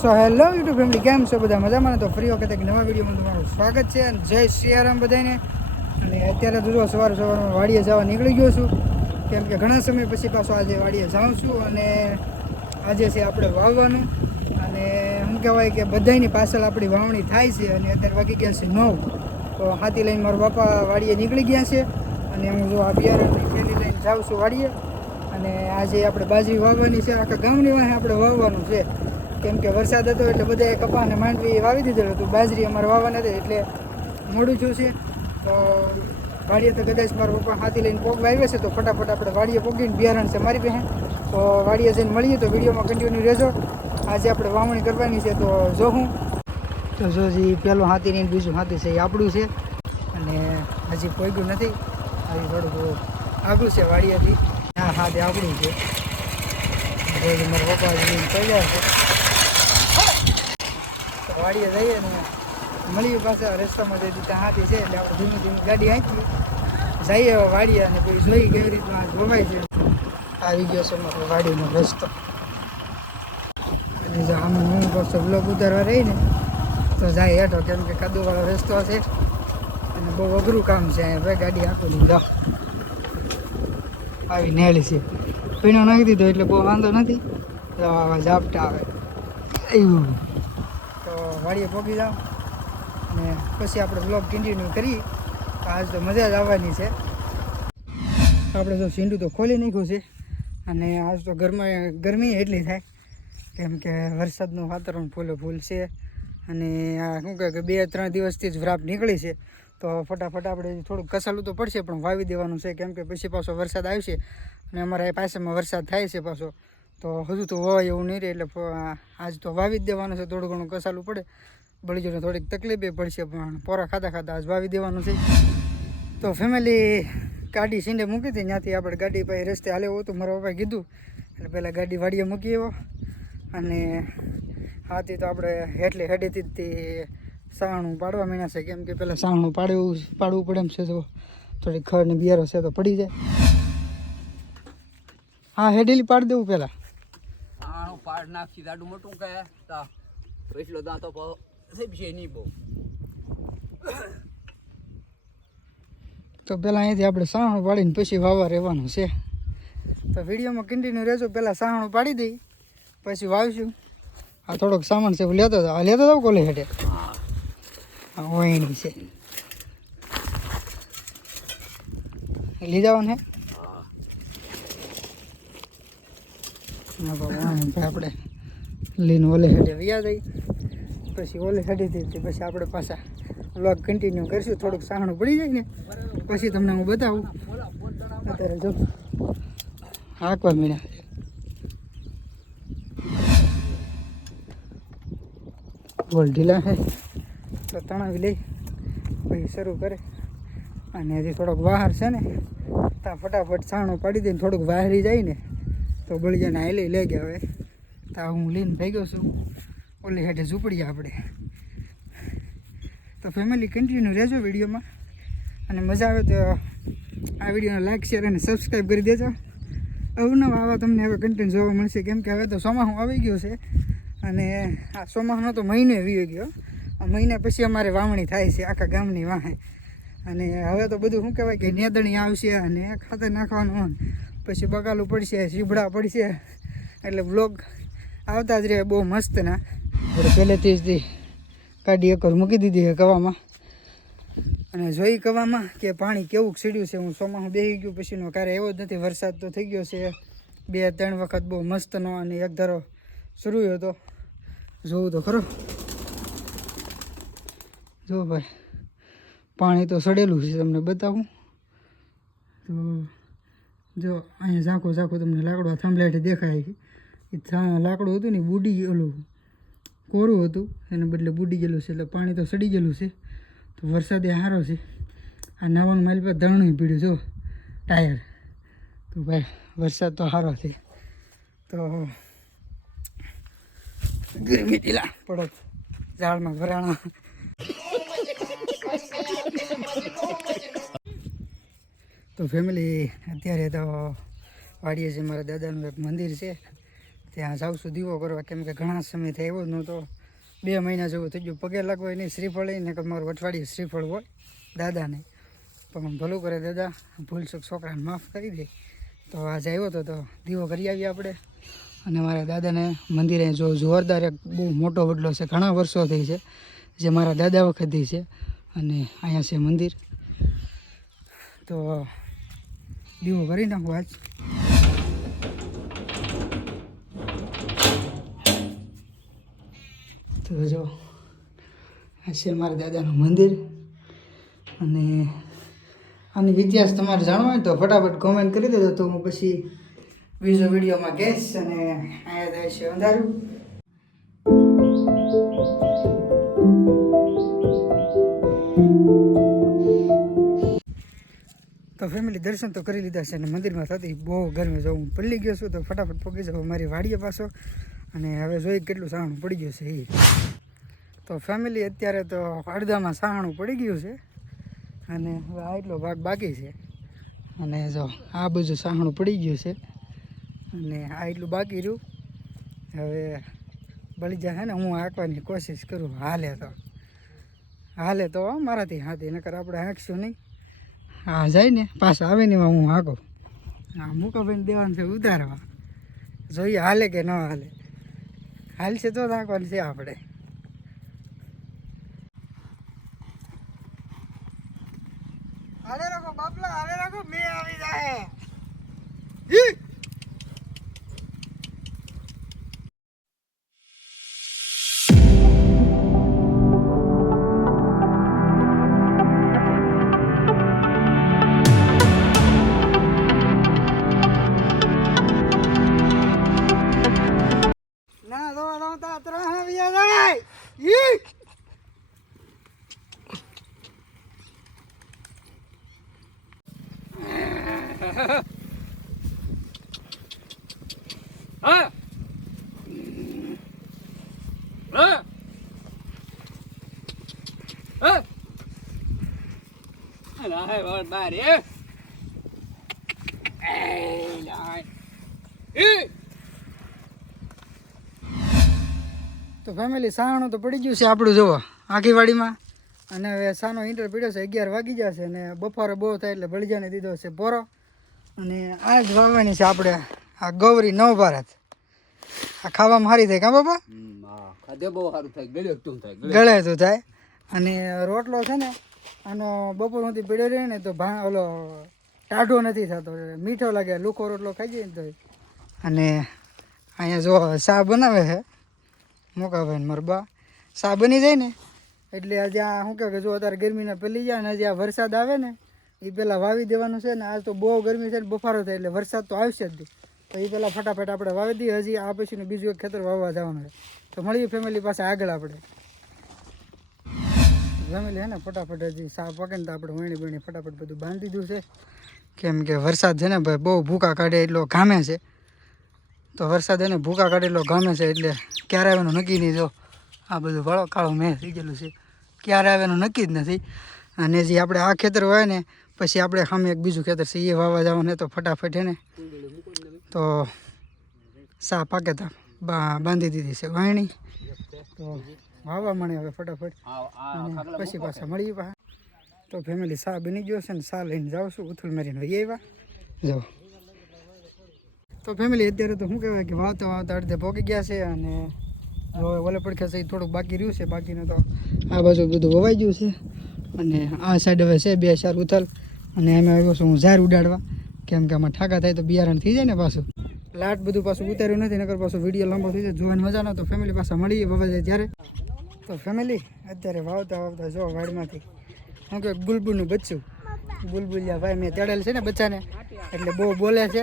So hello YouTube family, કેમ છો બધા મજામાં? તો ફરી વખત એક નવા વિડીયોમાં તમારું સ્વાગત છે અને જય સિયારામ બધાને. અને અત્યારે તો જો સવારમાં વાડીએ જવા નીકળી ગયો છું, કેમ કે ઘણા સમય પછી પાછો આજે વાડીએ જાઉં છું. અને આજે છે આપણે વાવવાનું, અને શું કહેવાય કે બધાની પાછળ આપણી વાવણી થાય છે. અને અત્યારે વાગી ગયા છે 9, તો હાથી લઈને મારા બાપા વાડીએ નીકળી ગયા છે. અને હું જો આ બિયારણની થેલી લઈને જાઉં છું વાડીએ. અને આજે આપણે બાજરી વાવવાની છે, આખા ગામની વાહે આપણે વાવવાનું છે. કેમ કે વરસાદ હતો એટલે બધાએ કપાને માંડવી વાવી દીધેલું હતું. બાજરી અમારે વાવવાના હતી એટલે મોડું થયું છે. તો વાડીએ તો કદાચ મારા પપ્પા હાથી લઈને પોગવા આવ્યા છે, તો ફટાફટ આપણે વાડીએ પોગીને બિયારણ છે મારી પાસે, તો વાડીએ જઈને મળીએ. તો વિડીયોમાં કન્ટિન્યુ રહેજો. આજે આપણે વાવણી કરવાની છે, તો જો હું તો જોજી પહેલું હાથી ને બીજું હાથી છે એ આપણું છે. અને હજી પોગ્યું નથી, હજી થોડુંક આગું છે વાડીએથી. હા હાથી આપણું છે. જોજી મારા પપ્પા જઈને કહી જાય છે. વાડીએ જઈએ ને મળીએ પાછા રસ્તામાં જઈ ત્યાં હાથી છે, એટલે આપણે ધીમી ધીમી ગાડી આંકી જઈએ વાડીએ. અને પછી જોઈ કેવી રીતના જોવાય છે. આવી ગયો છે મારો વાડીનો રસ્તો. અને જો આમાં હું પાછો બ્લોક ઉતારવા રહીને તો જાય હેઠો, કેમ કે કાદુવાળો રસ્તો છે અને બહુ અઘરું કામ છે. અહીંયા ભાઈ ગાડી આખું લીધા આવી નેળી છે, પીણો નાખી દીધો એટલે બહુ વાંધો નથી. ઝાપટા આવે એવું. તો વાડીએ પહોંચી જાઓ અને પછી આપણે બ્લોગ કન્ટિન્યુ કરી. તો આજ તો મજા જ આવવાની છે. આપણે તો સીંડું તો ખોલી નાખ્યું છે, અને આજ તો ગરમી એટલી થાય, કેમ કે વરસાદનું વાતાવરણ ફૂલ છે. અને આ શું કહે કે 2-3 દિવસથી જ વરાપ નીકળી છે. તો ફટાફટ આપણે થોડુંક કસાલું તો પડશે, પણ વાવી દેવાનું છે, કેમ કે પછી પાછો વરસાદ આવશે. અને અમારા પાસેમાં વરસાદ થાય છે પાછો, તો હજુ તો હોય એવું નહીં રહે. એટલે આજ તો વાવી જ દેવાનું છે. થોડું ઘણું કસાલું પડે, બળીજોને થોડીક તકલીફે પડશે, પણ પોરા ખાતા આજ વાવી દેવાનું છે. તો ફેમિલી ગાડી સીંડે મૂકી હતી, ત્યાંથી આપણે ગાડી પાસે રસ્તે હાલ્યો હતું, મારા પપ્પાએ કીધું એટલે પહેલાં ગાડી વાડીએ મૂકી આવ્યો. અને હાથી તો આપણે હેઠલી હેડીથી જ સાણું પાડવા માંડ્યા છે, કેમ કે પહેલાં સાણું પાડવું પડે એમ છે. તો થોડી ખડ ને બિયારો છે તો પડી જાય. હા, હેડેલી પાડી દેવું પહેલાં. આણું પાડ નાખી દાડું મોટું કહે એટલો દાંતો છે નહીં બહુ. તો પહેલાં અહીંથી આપણે સાણું પાડીને પછી વાવવા રહેવાનું છે. તો વિડીયોમાં કન્ટિન્યુ રહેજો. પહેલાં સાણું પાડી દઈ પછી વાવીશું. આ થોડોક સામાન છે લેતો જાવ કોલે હેઠે. હા ઓયણી છે, લઈ જવાનું હે. આપણે લઈને ઓલે હેઠે વ્યા જઈ, પછી ઓલે હેઠેથી પછી આપણે પાછા વ્લોગ કન્ટિન્યુ કરીશું. થોડુંક સાહણું પડી જાય ને પછી તમને હું બતાવું. અત્યારે જો હાંકવા મીણ્યા બોલ ઢીલા છે, તો તણાવી લઈ પછી શરૂ કરે. અને હજી થોડોક બહાર છે ને, ત્યાં ફટાફટ સાણું પાડી દઈને થોડુંક વાહરી જાય ને તો બળીજાને હાલી લઈ ગયા. હવે ત્યાં હું લઈને થઈ ગયો છું ઓલી હેઠે ઝૂંપડીએ આપણે. તો ફેમિલી કન્ટિન્યુ રહેજો વિડીયોમાં, અને મજા આવે તો આ વિડીયોને લાઈક, શેર અને સબસ્ક્રાઈબ કરી દેજો. અવનવા આવા તમને હવે કન્ટેન્ટ જોવા મળશે, કેમ કે હવે તો ચોમાસું આવી ગયું છે. અને આ ચોમાસાનો તો મહિને વી ગયો. આ મહિના પછી અમારે વાવણી થાય છે આખા ગામની વાહે. અને હવે તો બધું શું કહેવાય કે નેદણી આવશે અને ખાતર નાખવાનું, પછી બગાલું પડશે, સીભડા પડશે, એટલે વ્લોગ આવતા જ રહે બહુ મસ્ત ના. આપણે પહેલેથી જ ગાડી એક મૂકી દીધી છે કવામાં, અને જોઈ કવામાં કે પાણી કેવું સીડ્યું છે. હું ચોમાસું બેસી ગયું પછીનો ક્યારે એવો જ નથી. વરસાદ તો થઈ ગયો છે 2-3 વખત બહુ મસ્તનો, અને એક ધારો શરૂ હતો. જોવું તો ખરો, જો ભાઈ પાણી તો સડેલું છે, તમને બતાવું. તો જો અહીંયા ઝાંખું તમને લાકડું થાંભલાથી દેખાય. એ લાકડું હતું ને બુડી ઓલું કોરું હતું, એને બદલે બુડી ગયેલું છે, એટલે પાણી તો સડી ગયેલું છે. તો વરસાદ એ સારો છે. આ 9 માઇલ પર ધરણું પીડ્યું જો ટાયર. તો ભાઈ વરસાદ તો સારો છે. તો ગરમી ઢીલા પડત ઝાડમાં ભરાણા. તો ફેમિલી અત્યારે તો વાડીએ છે મારા દાદાનું એક મંદિર છે, ત્યાં જાઉં છું દીવો કરવા, કેમ કે ઘણા સમય થાય એવો જ નહોતો. 2 મહિના જેવું થઈ ગયું. પગે લાગો નહીં શ્રીફળ લઈને કે મારું અઠવાડિયે શ્રીફળ હોય દાદાને. પણ ભલું કરે દાદા, ભૂલચૂક છોકરાને માફ કરી દે. તો આજે આવ્યો તો દીવો કરી આવીએ આપણે. અને મારા દાદાને મંદિરે જો જોરદાર એક બહુ મોટો વડલો છે, ઘણા વર્ષો થઈ છે, જે મારા દાદા વખતથી છે. અને અહીંયા છે મંદિર. તો દીવો કરી નાખું આજ. તો જો આ છે મારા દાદાનું મંદિર. અને આની ઇતિહાસ તમારે જાણવો હોય તો ફટાફટ કોમેન્ટ કરી દેજો, તો હું પછી બીજો વિડીયોમાં કહીશ. અને અહીંયા થાય છે અંધારું. તો ફેમિલી દર્શન તો કરી લીધા છે, અને મંદિરમાં થતી બહુ ગરમી. જો હું પલ્લી ગયો છું તો ફટાફટ પહોંચી જાઉં મારી વાડીએ પાછો. અને હવે જોઈ કેટલું સાહણું પડી ગયું છે એ. તો ફેમિલી અત્યારે તો અડધામાં સાહણું પડી ગયું છે, અને હવે આ એટલો ભાગ બાકી છે. અને જો આ બધું સાહણું પડી ગયું છે, અને આ એટલું બાકી રહ્યું. હવે બળી જાય ને, હું હાંકવાની કોશિશ કરું. હાલે તો મારાથી હાથી, નકર આપણે હાંકશું નહીં. હા જાય ને પાછા આવે ને હું હાંકું. હા મૂકાભાઈને દેવાનું છે ઉતારવા. જોઈએ હાલે કે ન હાલે. હાલશે તો હાંકવાની છે આપણે. હાલે રાખો બાપલા, હાલે રાખો, મેં આવી જાય. ના દો દોતા ત્રણ આવી જાય. હા હા હા લાય વાત બારે એ લાય એ. તો ફેમિલી સાહણું તો પડી ગયું છે આપણું, જોવો આખી વાડીમાં. અને હવે સાનો ઈંટર પીડ્યો છે, 11 વાગી જશે. અને બપોરે બહુ થાય એટલે બળીજાને દીધો છે પોરો. અને આ જ વાવવાની છે આપણે આ ગૌરી નવ ભારત. આ ખાવામાં સારી થાય કા બાપા? ખાધે બહુ સારું થાય, ગળે તું થાય, ગળે તો થાય. અને રોટલો છે ને આનો બપોર સુધી પીડ્યો રહે ને તો ઓલો ટાઢો નથી થતો, મીઠો લાગે. લુખો રોટલો ખાઈ જાય ને તો. અને અહીંયા જો શા બનાવે છે મોકાભાઈ ને મરબા. શા બની જાય ને એટલે આજે આ શું કહે કે જો અત્યારે ગરમીના પેલી જાય ને, હજી આ વરસાદ આવે ને એ પહેલાં વાવી દેવાનું છે. ને આજ તો બહુ ગરમી છે ને બફારો થાય એટલે વરસાદ તો આવશે જ નહીં. તો એ પહેલાં ફટાફટ આપણે વાવી દઈએ. હજી આ પછીને બીજું એક ખેતર વાવવા જવાનું છે. તો મળીએ ફેમિલી પાસે આગળ. આપણે ફેમિલી હે ને ફટાફટ હજી સા પકે ને તો આપણે વણી બણી ફટાફટ બધું બાંધી દીધું છે. કેમ કે વરસાદ છે ને ભાઈ બહુ ભૂકા કાઢે એટલો ગામે છે. તો વરસાદ એને ભૂકા કાઢે એટલો ગામે છે, એટલે ક્યારે આવેનું નક્કી નહીં. જો આ બધું વાળો કાળો મેં થઈ ગયેલું છે, ક્યારે આવેનું નક્કી જ નથી. અને જે આપણે આ ખેતર હોય ને પછી આપણે સામે એક બીજું ખેતર છે એ વાવવા જવાનું. તો ફટાફટ હે ને તો સા પાકે તા બાંધી દીધી છે વાયણી. તો વાવવા મળે હવે ફટાફટ, અને પછી પાછા મળીએ પાછા. તો ફેમિલી સા બની ગયો છે ને સા લઈને જાઉં છું ઉથલ મારીને વહી આવ્યા. જાઓ તો ફેમિલી અત્યારે તો શું કહેવાય કે વાવતા વાવતા અડધે પહોંચી ગયા છે. અને જો ઓલે પડખે છે થોડુંક બાકી રહ્યું છે, બાકીનું તો આ બાજુ બધું વવાઈ ગયું છે. અને આ સાઈડ હવે છે 2-4 ઉથલ. અને એમ આવ્યો છું હું ઝાર ઉડાડવા, કેમ કે આમાં ઠાકા થાય તો બિયારણ થઈ જાય ને પાછું. લાટ બધું પાછું ઉતાર્યું નથી, નકર પાછું વિડીયો લાંબો થઈ જાય, જોવાની મજા ન. તો ફેમિલી પાછા મળીએ વવા જાય ત્યારે. તો ફેમિલી અત્યારે વાવતા વાવતા જો વાડમાંથી શું કે બુલબુલનું બચ્ચું, બુલબુલિયા ભાઈ મેં તેડેલ છે ને બચ્ચાને, એટલે બહુ બોલે છે.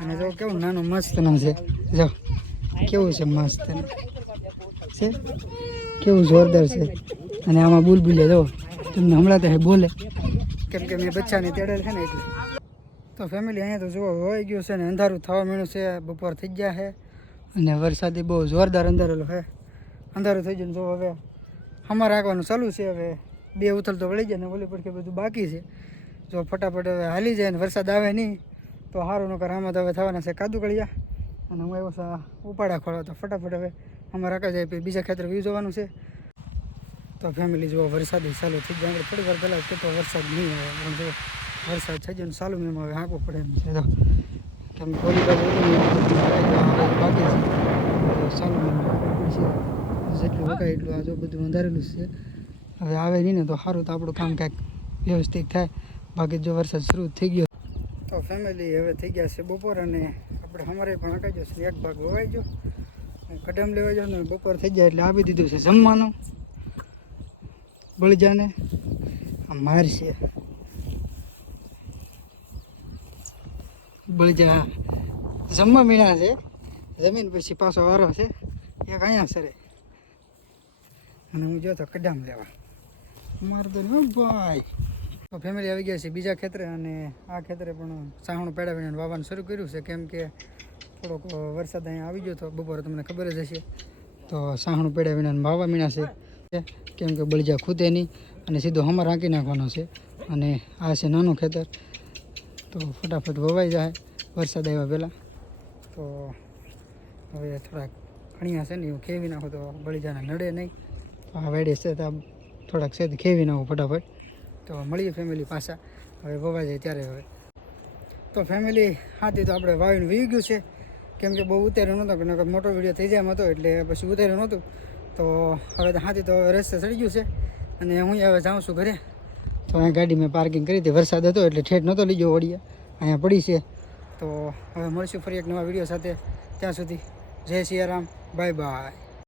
અને જો કેવું નાનું મસ્તનું છે, જો કેવું છે મસ્ત છે, કેવું જોરદાર છે. અને આમાં બુલબુલિયા જો તમને હમણાં તો બોલે, કેમ કે મેં બચ્ચાને તેડેલ છે ને એટલે. તો ફેમિલી અહીંયા તો જુઓ હોઈ ગયું છે ને અંધારું થવા માંડ્યું છે, બપોર થઈ ગયા છે. અને વરસાદી બહુ જોરદાર અંધારેલો છે, અંધારું થઈ ગયું. જો હવે અમારે રાખવાનું ચાલુ છે. હવે 2 ઉથલ તો વળી જાય ને ઓલી પડખે બધું બાકી છે. જો ફટાફટ હવે હાલી જાય ને વરસાદ આવે નહીં તો સારું, નકર આમાં તો હવે થવાના છે કાદુ કળિયા. અને હું આવ્યો છું ઉપાડા ખોળવા. તો ફટાફટ હવે અમારે આકા જાય પછી બીજા ખેતર વ્યૂ જોવાનું છે. તો ફેમિલી જુઓ વરસાદ ચાલુ થઈ ગયો. આપણે થોડી વાર પહેલાં કહેતો વરસાદ નહીં આવે પણ જો વરસાદ થઈ ગયો ને ચાલુ મેં હવે હાંકવું પડે એમ છે. તો કેમ ગોલી બાજુ બાકી છે તો ચાલુ મેં છે જેટલું વગાય એટલું આ જો બધું અંધારેલું છે. હવે આવે નહીં ને તો સારું, તો આપણું કામ કાંઈક વ્યવસ્થિત થાય. બાકી જો વરસાદ શરૂ થઈ ગયો. તો ફેમિલી હવે થઈ ગયા છે બપોર અને આપણે અમારે પણ આંકાઈ ગયો છે. એક ભાગ વવાઈ ગયો, હું કડમ લેવા જાઉં ને બપોર થઈ જાય એટલે આપી દીધું છે જમવાનું. બળજાને આ મારશે બળજા જમવા મીણા છે. જમીન પછી પાછો વારો છે એક અહીંયા સરે અને હું જો તો કડામ લેવા મારે તો ન ભાઈ. તો ફેમિલી આવી ગયા છે બીજા ખેતરે અને આ ખેતરે પણ સાહણું પેડાવીને વાવવાનું શરૂ કર્યું છે. કેમ કે થોડોક વરસાદ અહીંયા આવી ગયો તો બપોરે તમને ખબર જ હશે. તો સાહણું પેડાવીને વાવવા મીણા છે કેમ કે બળજા ખૂતે નહીં અને સીધો હમર હાંકી નાખવાનો છે. અને આ છે નાનું ખેતર તો ફટાફટ વવાઈ જાય વરસાદ આવ્યા પહેલાં. તો હવે થોડાક ખણિયા છે ને એવું ખેવી નાખો તો બળીજાને નડે નહીં. તો આ વેડે છે તો થોડાક છે ખેવી નાખો ફટાફટ. તો મળીએ ફેમિલી પાછા હવે વવાઈ જાય ત્યારે. હવે તો ફેમિલી હાથી તો આપણે વાવીને વી ગયું છે. કેમ કે બહુ ઉતાર્યું નહોતો કે મોટો વિડીયો થઈ જાય હતો એટલે પછી ઉતાર્યું નહોતું. તો હવે તો હાથી તો રસ્તે ચડી ગયું છે અને હું હવે જાઉં છું ઘરે. તો અહીંયા ગાડી મેં પાર્કિંગ કરી હતી, વરસાદ હતો એટલે ઠેઠ નહોતો લીધો વળીએ અહીંયા પડી છે. તો હવે મળશું ફરી એક નવા વિડીયો સાથે. ત્યાં સુધી જય સિયારામ, બાય બાય.